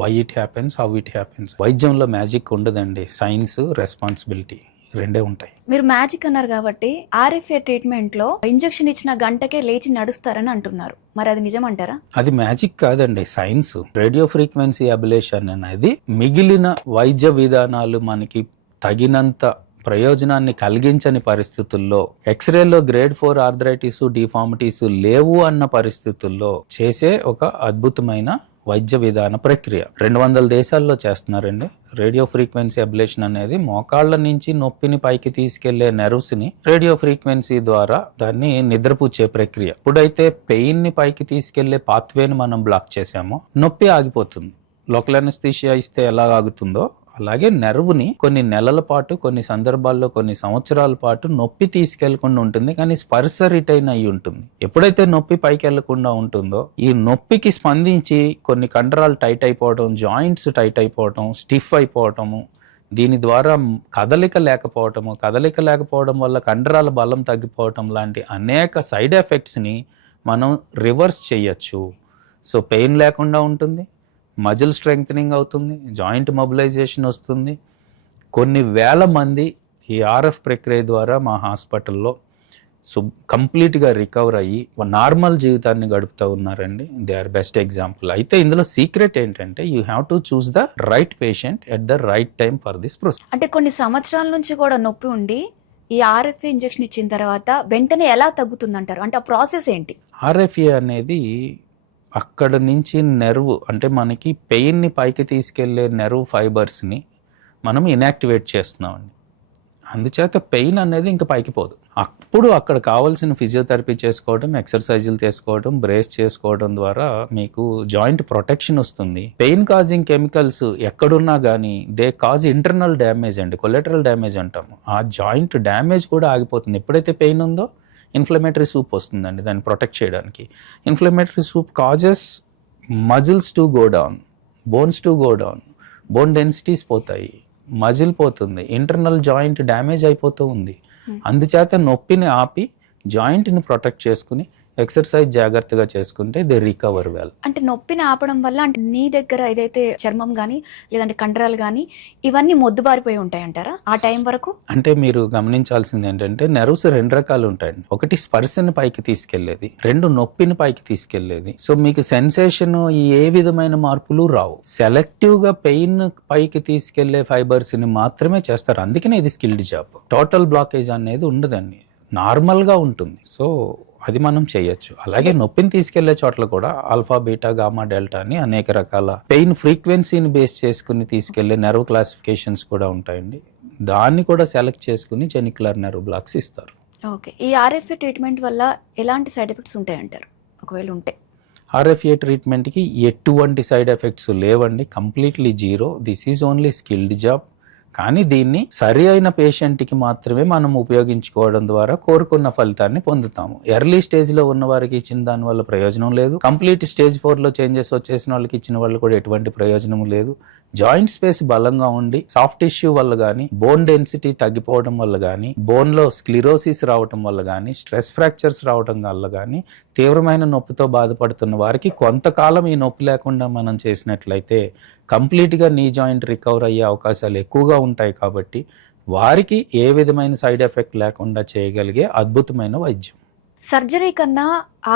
Why it happens, how it happens. వైద్యంలో మ్యాజిక్ ఉండదండి, సైన్స్, రెస్పాన్సిబిలిటీ రెండే ఉంటాయి. మీరు మ్యాజిక్ అన్నారు కాబట్టి ఆర్ఎఫ్ఏ ట్రీట్మెంట్ లో ఇంజెక్షన్ ఇచ్చిన గంటకే లేచి నడుస్తారని అంటున్నారు, మరి అది నిజమంటారా? అది మ్యాజిక్ కాదండి, సైన్స్. రేడియో ఫ్రీక్వెన్సీ అబ్లేషన్ అనేది మిగిలిన వైద్య విధానాలు మనకి తగినంత ప్రయోజనాన్ని కలిగించని పరిస్థితుల్లో, ఎక్స్రేలో గ్రేడ్ 4 ఆర్థరైటిస్, డిఫార్మిటీస్ లేవు అన్న పరిస్థితుల్లో చేసే ఒక అద్భుతమైన వైద్య విధాన ప్రక్రియ. 200 దేశాల్లో చేస్తున్నారండి. రేడియో ఫ్రీక్వెన్సీ అబ్లేషన్ అనేది మోకాళ్ళ నుంచి నొప్పిని పైకి తీసుకెళ్లే నెర్వ్స్ ని రేడియో ఫ్రీక్వెన్సీ ద్వారా దాన్ని నిద్రపుచ్చే ప్రక్రియ. ఇప్పుడైతే పెయిన్ ని పైకి తీసుకెళ్లే పాత్వేని మనం బ్లాక్ చేసామో నొప్పి ఆగిపోతుంది. లోకల్ అనస్థీషియా ఇస్తే ఎలా ఆగుతుందో అలాగే నెర్వ్ని కొన్ని నెలల పాటు, కొన్ని సందర్భాల్లో కొన్ని సంవత్సరాల పాటు నొప్పి తీసుకెళ్లకుండా ఉంటుంది, కానీ స్పర్శ రిటైన్ అయి ఉంటుంది. ఎప్పుడైతే నొప్పి పైకి వెళ్లకుండా ఉంటుందో ఈ నొప్పికి స్పందించి కొన్ని కండరాలు టైట్ అయిపోవడం, జాయింట్స్ టైట్ అయిపోవడం, స్టిఫ్ అయిపోవటము, దీని ద్వారా కదలిక లేకపోవడం వల్ల కండరాల బలం తగ్గిపోవటం లాంటి అనేక సైడ్ ఎఫెక్ట్స్ని మనం రివర్స్ చేయొచ్చు. సో పెయిన్ లేకుండా ఉంటుంది, మజిల్ స్ట్రెంగ్థనింగ్ అవుతుంది, జాయింట్ మొబిలైజేషన్ వస్తుంది. కొన్ని వేల మంది ఈ ఆర్ఎఫ్ ప్రక్రియ ద్వారా మా హాస్పిటల్లో కంప్లీట్గా రికవర్ అయ్యి నార్మల్ జీవితాన్ని గడుపుతూ ఉన్నారండి. They are best example. అయితే ఇందులో సీక్రెట్ ఏంటంటే you have to choose the right patient at the right time for this procedure. అంటే కొన్ని సంవత్సరాల నుంచి కూడా నొప్పి ఉండి ఈ ఆర్ఎఫ్ఏ ఇంజెక్షన్ ఇచ్చిన తర్వాత వెంటనే ఎలా తగ్గుతుంది అంటారు? అంటే ఆ ప్రాసెస్ ఏంటి? ఆర్ఎఫ్ఏ అనేది అక్కడ నుంచి నెర్వ్, అంటే మనకి పెయిన్ని పైకి తీసుకెళ్లే నెర్వ్ ఫైబర్స్ని మనం ఇన్యాక్టివేట్ చేస్తున్నామండి. అందుచేత పెయిన్ అనేది ఇంకా పైకి పోదు. అప్పుడు అక్కడ కావాల్సిన ఫిజియోథెరపీ చేసుకోవడం, ఎక్సర్సైజులు చేసుకోవడం, బ్రేస్ చేసుకోవడం ద్వారా మీకు జాయింట్ ప్రొటెక్షన్ వస్తుంది. పెయిన్ కాజింగ్ కెమికల్స్ ఎక్కడున్నా కానీ దే కాజ్ ఇంటర్నల్ డ్యామేజ్ అండి, కొలెటరల్ డ్యామేజ్ అంటాము. ఆ జాయింట్ డ్యామేజ్ కూడా ఆగిపోతుంది. ఎప్పుడైతే పెయిన్ ఉందో ఇన్ఫ్లమేటరీ సూప్ వస్తుందండి దాన్ని ప్రొటెక్ట్ చేయడానికి. Inflammatory soup causes muscles to go down, bones to go down, bone densities పోతాయి, మజిల్ పోతుంది, ఇంటర్నల్ జాయింట్ డ్యామేజ్ అయిపోతూ ఉంది. అందుచేత నొప్పిని ఆపి జాయింట్ని ప్రొటెక్ట్ చేసుకుని ఎక్సర్సైజ్ జాగ్రత్తగా చేసుకుంటే దే రికవర్ వెల్. అంటే నొప్పిని ఆపడం వల్ల అంటే నీ దగ్గర ఏదైతే చర్మం కానీ లేదంటే కండరాలు కానీ ఇవన్నీ మొద్దుబారిపోయి ఉంటాయి అంటారా ఆ టైం వరకు? అంటే మీరు గమనించాల్సింది ఏంటంటే నెర్వ్స్ రెండు రకాలు ఉంటాయండి. ఒకటి స్పర్శని పైకి తీసుకెళ్లేది, రెండు నొప్పిని పైకి తీసుకెళ్లేది. సో మీకు సెన్సేషన్ ఏ విధమైన మార్పులు రావు. సెలెక్టివ్ గా పెయిన్ పైకి తీసుకెళ్లే ఫైబర్స్ ని మాత్రమే చేస్తారు. అందుకనే ఇది స్కిల్డ్ జాబ్. టోటల్ బ్లాకేజ్ అనేది ఉండదండి, నార్మల్ గా ఉంటుంది. సో అది మనం చేయొచ్చు. అలాగే నొప్పిని తీసుకెళ్లే చోట్ల కూడా ఆల్ఫా, బీటా, గామా, డెల్టా అని అనేక రకాల పెయిన్ ఫ్రీక్వెన్సీని బేస్ చేసుకుని తీసుకెళ్లే నెర్వ్ క్లాసిఫికేషన్స్ కూడా ఉంటాయండి. దాన్ని కూడా సెలెక్ట్ చేసుకుని జెనిక్యులర్ నెర్వ్ బ్లాక్స్ ఇస్తారు. ఓకే, ఈ ఆర్ఎఫ్ఏ ట్రీట్మెంట్ వల్ల ఎలాంటి సైడ్ ఎఫెక్ట్స్ ఉంటాయంటారు ఒకవేళ ఉంటే? ఆర్ఎఫ్ఏ ట్రీట్మెంట్కి ఎటువంటి సైడ్ ఎఫెక్ట్స్ లేవండి, completely zero. This is only skilled job. కానీ దీన్ని సరి అయిన పేషెంట్కి మాత్రమే మనం ఉపయోగించుకోవడం ద్వారా కోరుకున్న ఫలితాన్ని పొందుతాము. ఎర్లీ స్టేజ్లో ఉన్న వారికి ఇచ్చిన దాని వల్ల ప్రయోజనం లేదు. కంప్లీట్ స్టేజ్ 4లో చేంజెస్ వచ్చేసిన వాళ్ళకి ఇచ్చిన వాళ్ళు కూడా ఎటువంటి ప్రయోజనం లేదు. జాయింట్ స్పేస్ బలంగా ఉండి సాఫ్ట్ టిష్యూ వల్ల కానీ, బోన్ డెన్సిటీ తగ్గిపోవడం వల్ల కానీ, బోన్లో స్క్లిరోసిస్ రావడం వల్ల కానీ, స్ట్రెస్ ఫ్రాక్చర్స్ రావడం వల్ల కానీ, తీవ్రమైన నొప్పితో బాధపడుతున్న వారికి కొంతకాలం ఈ నొప్పి లేకుండా మనం చేసినట్లయితే కంప్లీట్గా నీ జాయింట్ రికవర్ అయ్యే అవకాశాలు ఎక్కువగా ఉంటాయి. కాబట్టి వారికి ఏ విధమైన సైడ్ ఎఫెక్ట్ లేకుండా చేయగలిగే అద్భుతమైన వైద్యం. సర్జరీ కన్నా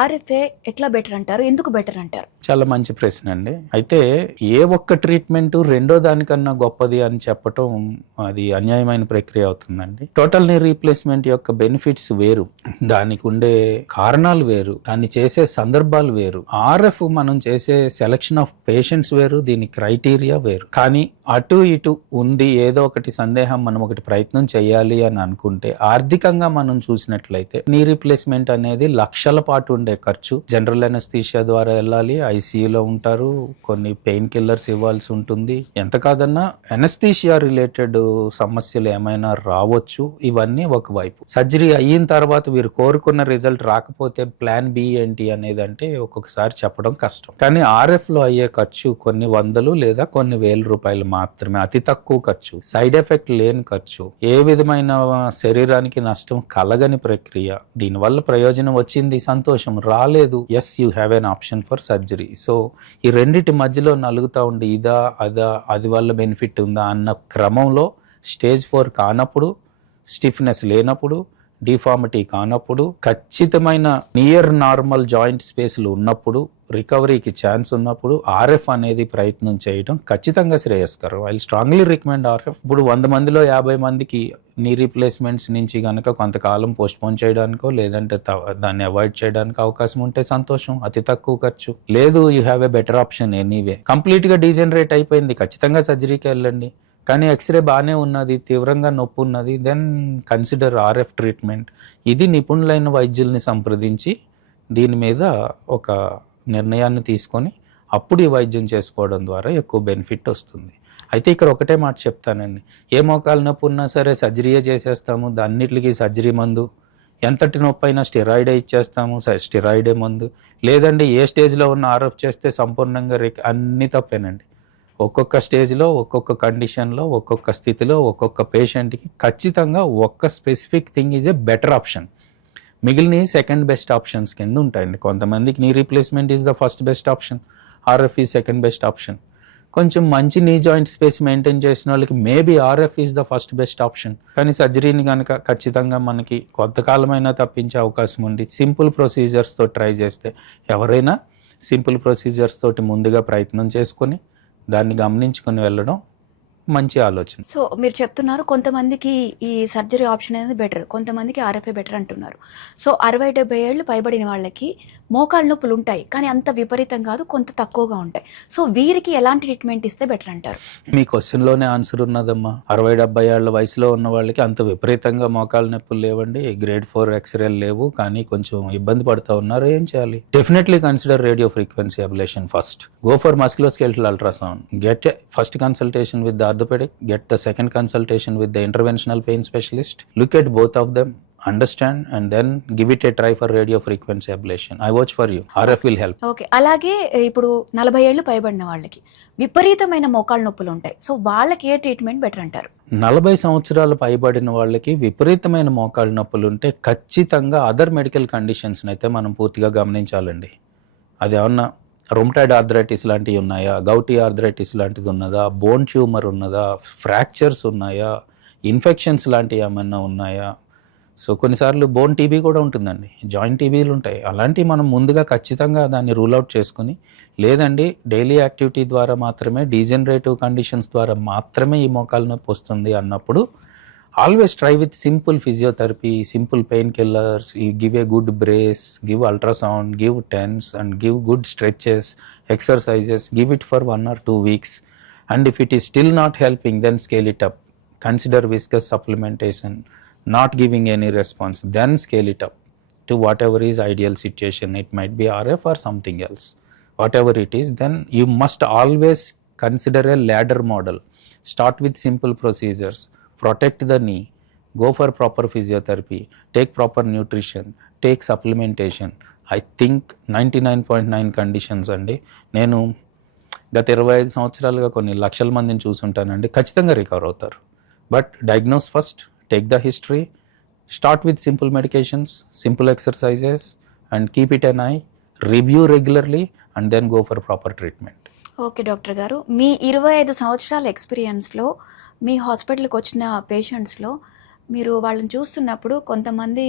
ఆర్ఎఫ్ఏ ఎట్లా బెటర్ అంటారు? ఎందుకు బెటర్ అంటారు? చాలా మంచి ప్రశ్న అండి. అయితే ఏ ఒక్క ట్రీట్మెంట్ రెండో దానికన్నా గొప్పది అని చెప్పటం అది అన్యాయమైన ప్రక్రియ అవుతుందండి. టోటల్ నీ రీప్లేస్మెంట్ యొక్క బెనిఫిట్స్ వేరు, దానికి ఉండే కారణాలు వేరు, దాన్ని చేసే సందర్భాలు వేరు. ఆర్ఎఫ్ మనం చేసే సెలక్షన్ ఆఫ్ పేషెంట్స్ వేరు, దీని క్రైటీరియా వేరు. కానీ అటు ఇటు ఉంది ఏదో ఒకటి సందేహం, మనం ఒకటి ప్రయత్నం చేయాలి అని అనుకుంటే ఆర్థికంగా మనం చూసినట్లయితే నీ రీప్లేస్మెంట్ అనేది లక్షల పాటు ఉండే ఖర్చు. జనరల్ అనస్థీషియా ద్వారా వెళ్ళాలి, ఐసీయూలో ఉంటారు, కొన్ని పెయిన్ కిల్లర్స్ ఇవ్వాల్సి ఉంటుంది. ఎంత కాదన్నా అనస్థీషియా రిలేటెడ్ సమస్యలు ఏమైనా రావచ్చు. ఇవన్నీ ఒకవైపు. సర్జరీ అయిన తర్వాత వీరు కోరుకున్న రిజల్ట్ రాకపోతే ప్లాన్ బి ఏంటి అనేది అంటే ఒక్కొక్కసారి చెప్పడం కష్టం. కానీ ఆర్ఎఫ్ లో అయ్యే ఖర్చు కొన్ని వందలు లేదా కొన్ని వేల రూపాయలు మాత్రమే, అతి తక్కువ ఖర్చు, సైడ్ ఎఫెక్ట్ లేని ఖర్చు, ఏ విధమైన శరీరానికి నష్టం కలగని ప్రక్రియ. దీనివల్ల ప్రయోజనం వచ్చింది, సంతోషం. రాలేదు, yes you have an option for surgery. So ఈ రెండిటి మధ్యలో నలుగుతా ఉండి ఇదా అదా, అది వల్ల బెనిఫిట్ ఉందా అన్న క్రమంలో స్టేజ్ 4 కానప్పుడు, స్టిఫ్నెస్ లేనప్పుడు, డిఫార్మిటీ కానప్పుడు, ఖచ్చితమైన నియర్ నార్మల్ జాయింట్ స్పేస్లు ఉన్నప్పుడు, రికవరీకి ఛాన్స్ ఉన్నప్పుడు ఆర్ఎఫ్ అనేది ప్రయత్నం చేయడం ఖచ్చితంగా శ్రేయస్కరం. I strongly recommend RF. ఇప్పుడు 100 మందిలో 50 మందికి నీ రీప్లేస్మెంట్స్ నుంచి కనుక కొంతకాలం పోస్ట్పోన్ చేయడానికో లేదంటే దాన్ని అవాయిడ్ చేయడానికి అవకాశం ఉంటే సంతోషం, అతి తక్కువ ఖర్చు. లేదు, you have a better option anyway. కంప్లీట్గా డీజనరేట్ అయిపోయింది, ఖచ్చితంగా సర్జరీకి వెళ్ళండి. కానీ ఎక్స్రే బాగానే ఉన్నది, తీవ్రంగా నొప్పి ఉన్నది, దెన్ కన్సిడర్ ఆర్ఎఫ్ ట్రీట్మెంట్. ఇది నిపుణులైన వైద్యుల్ని సంప్రదించి దీని మీద ఒక నిర్ణయాన్ని తీసుకొని అప్పుడు ఈ వైద్యం చేసుకోవడం ద్వారా ఎక్కువ బెనిఫిట్ వస్తుంది. అయితే ఇక్కడ ఒకటే మాట చెప్తానండి, ఏ మోకాలు నొప్పి ఉన్నా సరే సర్జరీయే చేసేస్తాము, అన్నిటికీ సర్జరీ మందు. ఎంతటి నొప్పి అయినా స్టెరాయిడే ఇచ్చేస్తాము, స్టెరాయిడే మందు. లేదండి ఏ స్టేజ్లో ఉన్న ఆర్ఎఫ్ చేస్తే సంపూర్ణంగా అన్నీ తప్పేనండి. ఒక్కొక్క స్టేజ్లో, ఒక్కొక్క కండిషన్లో, ఒక్కొక్క స్థితిలో, ఒక్కొక్క పేషెంట్కి ఖచ్చితంగా ఒక్క specific thing is a better option. మిగిలిన సెకండ్ బెస్ట్ ఆప్షన్స్ కింద ఉంటాయండి. కొంతమందికి knee replacement is the first best option, RF is second best option. కొంచెం మంచి నీ జాయింట్ స్పేస్ మెయింటైన్ చేసిన వాళ్ళకి maybe RF is the first best option. కానీ సర్జరీని కనుక ఖచ్చితంగా మనకి కొంతకాలమైనా తప్పించే అవకాశం ఉంది. సింపుల్ ప్రొసీజర్స్తో ట్రై చేస్తే ఎవరైనా సింపుల్ ప్రొసీజర్స్ తోటి ముందుగా ప్రయత్నం చేసుకొని దాన్ని గమనించుకొని వెళ్ళడం మంచి ఆలోచన. సో మీరు చెప్తున్నారు కొంతమందికి ఈ సర్జరీ ఆప్షన్ అనేది బెటర్, కొంతమందికి ఆర్ఎఫ్ఏ బెటర్ అంటున్నారు. సో 60-70 ఏళ్ళు పైబడిన వాళ్ళకి మోకాళ్ళ నొప్పులు ఉంటాయి, కానీ అంత విపరీతం కాదు, కొంత తక్కువగా ఉంటాయి. సో వీరికి ఎలాంటి ట్రీట్మెంట్ ఇస్తే బెటర్ అంటారు? మీ క్వశ్చన్లోనే ఆన్సర్ ఉన్నదమ్మా. 60-70 ఏళ్ల వయసులో ఉన్న వాళ్ళకి అంత విపరీతంగా మోకాళ్ళ నొప్పులు లేవండి, గ్రేడ్ 4 ఎక్స్రేలు లేవు, కానీ కొంచెం ఇబ్బంది పడుతూ ఉన్నారు. ఏం చేయాలి? Definitely consider radio frequency ablation first. Go for musculoskeletal ultrasound. Get first consultation with the orthopedic, get the second consultation with the interventional pain specialist, look at both of them, understand, and then give it a try for radio frequency ablation. I watch for you. RF will help. Okay, అలాగే ఇప్పుడు 40 ఏళ్ళు పైబడిన వాళ్ళకి విపరీతమైన మోకాళ్ళ నొప్పులు ఉంటాయి. So వాళ్ళకి ఏ ట్రీట్మెంట్ బెటర్ అంటారు? 40 సంవత్సరాలు పైబడిన వాళ్ళకి విపరీతమైన మోకాళ్ళ నొప్పులు ఉంటే ఖచ్చితంగా అదర్ మెడికల్ కండిషన్స్ అయితే మనం పూర్తిగా గమనించాలండి. అది ఏమన్నా రొమటాయిడ్ ఆర్థరైటిస్ లాంటివి ఉన్నాయా, గౌటీ ఆర్థరైటిస్ లాంటిది ఉన్నదా, బోన్ ట్యూమర్ ఉన్నదా, ఫ్రాక్చర్స్ ఉన్నాయా, ఇన్ఫెక్షన్స్ లాంటివి ఏమన్నా ఉన్నాయా. సో కొన్నిసార్లు బోన్ టీబీ కూడా ఉంటుందండి, జాయింట్ టీబీలు ఉంటాయి. అలాంటివి మనం ముందుగా ఖచ్చితంగా దాన్ని రూల్ అవుట్ చేసుకుని, లేదండి డైలీ యాక్టివిటీ ద్వారా మాత్రమే, డీజనరేటివ్ కండిషన్స్ ద్వారా మాత్రమే ఈ మోకాలు నొప్పి వస్తుంది అన్నప్పుడు always try with simple physiotherapy, simple painkillers. You give a good brace, give ultrasound, give TENS, and give good stretches, exercises. Give it for 1 or 2 weeks, and if it is still not helping, then scale it up. Consider viscous supplementation. Not giving any response, then scale it up to whatever is ideal situation. It might be RF or something else. Whatever it is, then you must always consider a ladder model. Start with simple procedures. Protect the knee, go for proper physiotherapy, take proper nutrition, take supplementation. I think 99.9 conditions అండి. నేను గత 25 సంవత్సరాలుగా కొన్ని లక్షల మందిని చూసుంటానండి. ఖచ్చితంగా recover అవుతారు. But diagnose first, take the history, start with simple medications, simple exercises, and keep it an eye, review regularly, and then go for proper treatment. Okay doctor గారు, మీ 25 సంవత్సరాల ఎక్స్పీరియన్స్లో మీ హాస్పిటల్కి వచ్చిన పేషెంట్స్లో మీరు వాళ్ళని చూస్తున్నప్పుడు కొంతమంది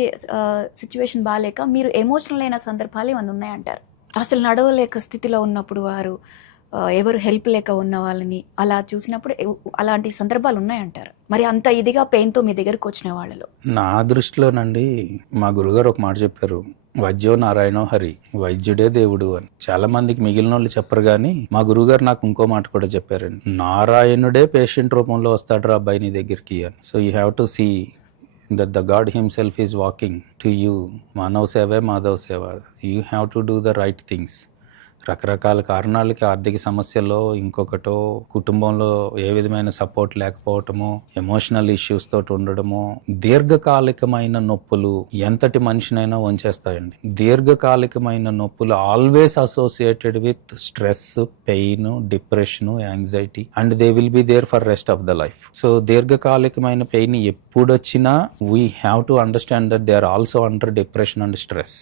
సిచ్యువేషన్ బాగాలేక మీరు ఎమోషనల్ అయిన సందర్భాలు ఏమైనా ఉన్నాయంటారు? అసలు నడవలేక స్థితిలో ఉన్నప్పుడు వారు ఎవరు హెల్ప్ లేక ఉన్న వాళ్ళని అలా చూసినప్పుడు అలాంటి సందర్భాలు ఉన్నాయంటారు? మరి అంత ఇదిగా పెయిన్తో మీ దగ్గరకు వచ్చిన వాళ్ళలో నా దృష్టిలోనండి, మా గురుగారు ఒక మాట చెప్పారు, వైద్యో నారాయణో హరి, వైద్యుడే దేవుడు అని. చాలా మందికి మిగిలిన వాళ్ళు చెప్పరు, కానీ మా గురుగారు నాకు ఇంకో మాట కూడా చెప్పారండి, నారాయణుడే పేషెంట్ రూపంలో వస్తాడు రా అబ్బాయి నీ దగ్గరికి అని. So you have to see that the God himself is walking to you. మానవ సేవే మాధవ సేవ. You have to do the right things. రకరకాల కారణాలకి, ఆర్థిక సమస్యల్లో, ఇంకొకటో, కుటుంబంలో ఏ విధమైన సపోర్ట్ లేకపోవటమో, ఎమోషనల్ ఇష్యూస్ తోటి ఉండడమో, దీర్ఘకాలికమైన నొప్పులు ఎంతటి మనిషినైనా వంచేస్తాయండి. దీర్ఘకాలికమైన నొప్పులు always associated with stress, pain, depression, anxiety, and they will be there for rest of the life. So దీర్ఘకాలికమైన పెయిన్ ఎప్పుడొచ్చినా we have to understand that they are also under depression and stress.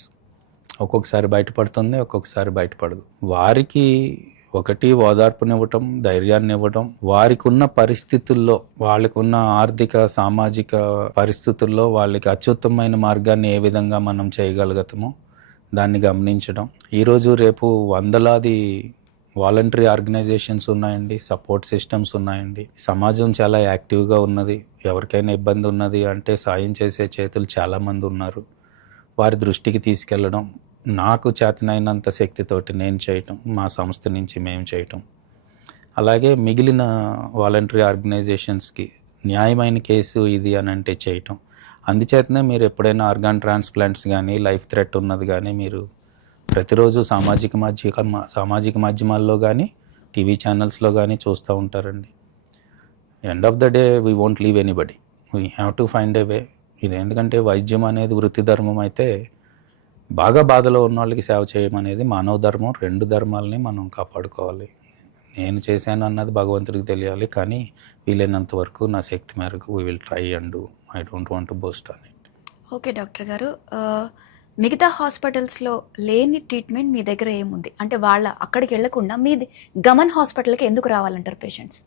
ఒక్కొక్కసారి బయటపడుతుంది, ఒక్కొక్కసారి బయటపడదు. వారికి ఒకటి ఓదార్పునివ్వటం, ధైర్యాన్ని ఇవ్వటం, వారికి ఉన్న పరిస్థితుల్లో, వాళ్ళకు ఉన్న ఆర్థిక సామాజిక పరిస్థితుల్లో వాళ్ళకి అత్యుత్తమైన మార్గాన్ని ఏ విధంగా మనం చేయగలుగుతామో దాన్ని గమనించడం. ఈరోజు రేపు వందలాది వాలంటరీ ఆర్గనైజేషన్స్ ఉన్నాయండి, సపోర్ట్ సిస్టమ్స్ ఉన్నాయండి. సమాజం చాలా యాక్టివ్గా ఉన్నది. ఎవరికైనా ఇబ్బంది ఉన్నది అంటే సాయం చేసే చేతులు చాలామంది ఉన్నారు. వారి దృష్టికి తీసుకెళ్ళడం, నాకు చేతనైనంత శక్తితోటి నేను చేయటం, మా సంస్థ నుంచి మేము చేయటం, అలాగే మిగిలిన వాలంటరీ ఆర్గనైజేషన్స్కి న్యాయమైన కేసు ఇది అని అంటే చేయటం. అందుచేతనే మీరు ఎప్పుడైనా ఆర్గాన్ ట్రాన్స్ప్లాంట్స్ కానీ, లైఫ్ థ్రెట్ ఉన్నది కానీ మీరు ప్రతిరోజు సామాజిక మాధ్యమాల్లో కానీ, టీవీ ఛానల్స్లో కానీ చూస్తూ ఉంటారండి. End of the day we won't leave anybody, we have to find a way. ఇది ఎందుకంటే వైద్యం అనేది వృత్తి ధర్మం అయితే, బాగా బాధలో ఉన్న వాళ్ళకి సేవ చేయడం అనేది మానవ ధర్మం. 2 ధర్మాలని మనం కాపాడుకోవాలి. నేను చేశాను అన్నది భగవంతుడికి తెలియాలి, కానీ వీలైనంత వరకు నా శక్తి మేరకు we will try and do. I don't want to boast on it. Okay doctor గారు, మిగతా హాస్పిటల్స్లో లేని ట్రీట్మెంట్ మీ దగ్గర ఏముంది? అంటే వాళ్ళ అక్కడికి వెళ్లకుండా మీది గమన్ హాస్పిటల్కి ఎందుకు రావాలంటారు patients?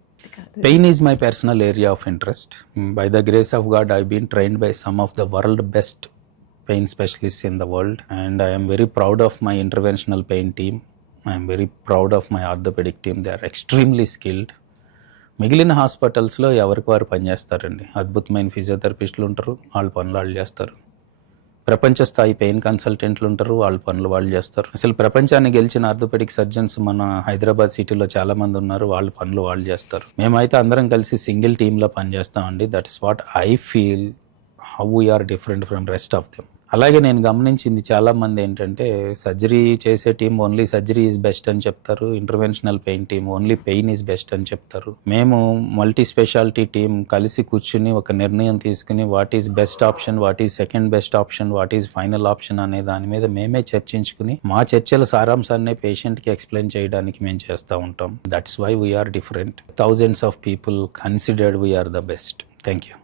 Pain is my personal area of interest. By the grace of God, I've been trained by some of the world best pain specialists in the world, and I am very proud of my interventional pain team. I am very proud of my orthopedic team. They are extremely skilled. మిగిలిన హాస్పిటల్స్లో ఎవరికి వారు పనిచేస్తారండి. అద్భుతమైన ఫిజియోథెరపిస్టులు ఉంటారు, వాళ్ళ పనులు వాళ్ళు చేస్తారు. ప్రపంచ స్థాయి పెయిన్ కన్సల్టెంట్లు ఉంటారు, వాళ్ళ పనులు వాళ్ళు చేస్తారు. అసలు ప్రపంచాన్ని గెలిచిన ఆర్థోపెడిక్ సర్జన్స్ మన హైదరాబాద్ సిటీలో చాలా మంది ఉన్నారు, వాళ్ళ పనులు వాళ్ళు చేస్తారు. మేమైతే అందరం కలిసి సింగిల్ టీంలో పనిచేస్తామండి. That's what I feel how we are different from rest of them. అలాగే నేను గమనించింది చాలా మంది ఏంటంటే సర్జరీ చేసే team only surgery is best అని చెప్తారు, interventional pain team only pain is best అని చెప్తారు. మేము మల్టీ స్పెషాలిటీ టీం కలిసి కూర్చుని ఒక నిర్ణయం తీసుకుని what is best option, what is second best option, what is final option అనే దాని మీద మేమే చర్చించుకుని మా చర్చల సారాంశాన్ని పేషెంట్కి ఎక్స్ప్లెయిన్ చేయడానికి మేము చేస్తూ ఉంటాం. That's why we're different. Thousands of people considered we're the best. Thank you.